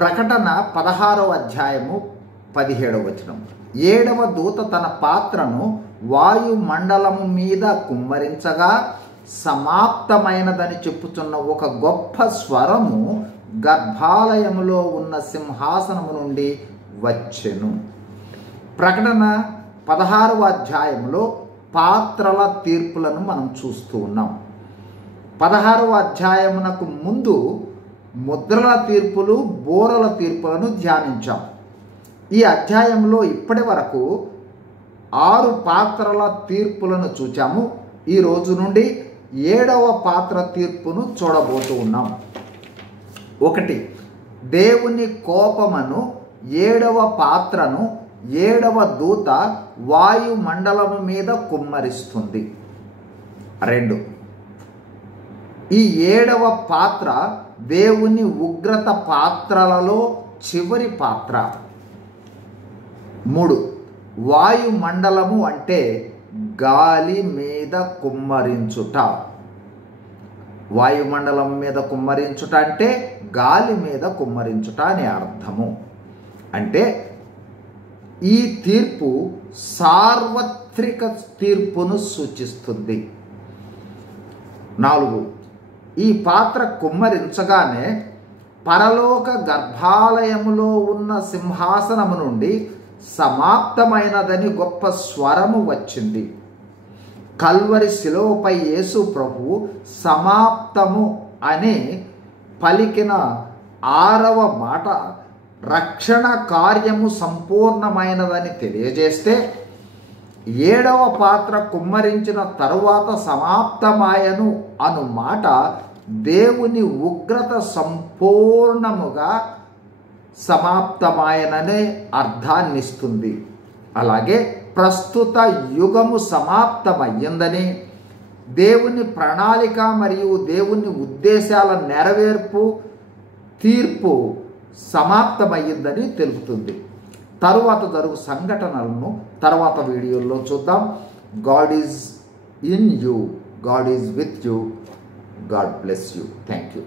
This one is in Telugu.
ప్రకటన 16వ అధ్యాయము 17వ వచనం. 7వ దూత తన పాత్రను వాయుమండలము మీద కుమ్మరించగా సమాప్తమైనదని చెప్పుచున్న ఒక గొప్ప స్వరము గర్భాలయములో ఉన్న సింహాసనము నుండి వచ్చెను. ప్రకటన 16వ అధ్యాయంలో పాత్రల తీర్పులను మనం చూస్తూ ఉన్నాం. 16వ అధ్యాయమునకు ముందు ముద్రల తీర్పులు, బోరల తీర్పులను ధ్యానించాం. ఈ అధ్యాయంలో ఇప్పటి వరకు 6 పాత్రల తీర్పులను చూచాము. ఈ రోజు నుండి 7వ పాత్ర తీర్పును చూడబోతూ ఉన్నాం. 1. దేవుని కోపమును 7వ పాత్రను 7వ దూత వాయుమండలము మీద కుమ్మరిస్తుంది. 2. ఈ 7వ పాత్ర దేవుని ఉగ్రత పాత్రలలో చివరి పాత్ర. 3. వాయుమండలము అంటే గాలి మీద కుమ్మరించుట. వాయుమండలం మీద కుమ్మరించుట అంటే గాలి మీద కుమ్మరించుట అనే అర్థము. అంటే ఈ తీర్పు సార్వత్రిక తీర్పును సూచిస్తుంది. 4. ఈ పాత్ర కుమ్మరించగానే పరలోక గర్భాలయములో ఉన్న సింహాసనము నుండి సమాప్తమైనదని గొప్ప స్వరము వచ్చింది. కల్వరి శిలువపై యేసు ప్రభువు సమాప్తము అని పలికిన 6వ మాట రక్షణ కార్యము సంపూర్ణమైనదని తెలియజేస్తే, 7వ పాత్ర కుమ్మరించిన తరువాత సమాప్తమాయను అను మాట దేవుని ఉగ్రత సంపూర్ణముగా సమాప్తమాయననే అర్థాన్నిస్తుంది. అలాగే ప్రస్తుత యుగము సమాప్తమయ్యిందని, దేవుని ప్రణాళిక మరియు దేవుని ఉద్దేశాల నెరవేర్పు తీర్పు సమాప్తమయ్యిందని తెలుపుతుంది. తరువాత జరుగు సంఘటనలను తర్వాత వీడియోల్లో చూద్దాం. God is in you, God is with you, God bless you. Thank you.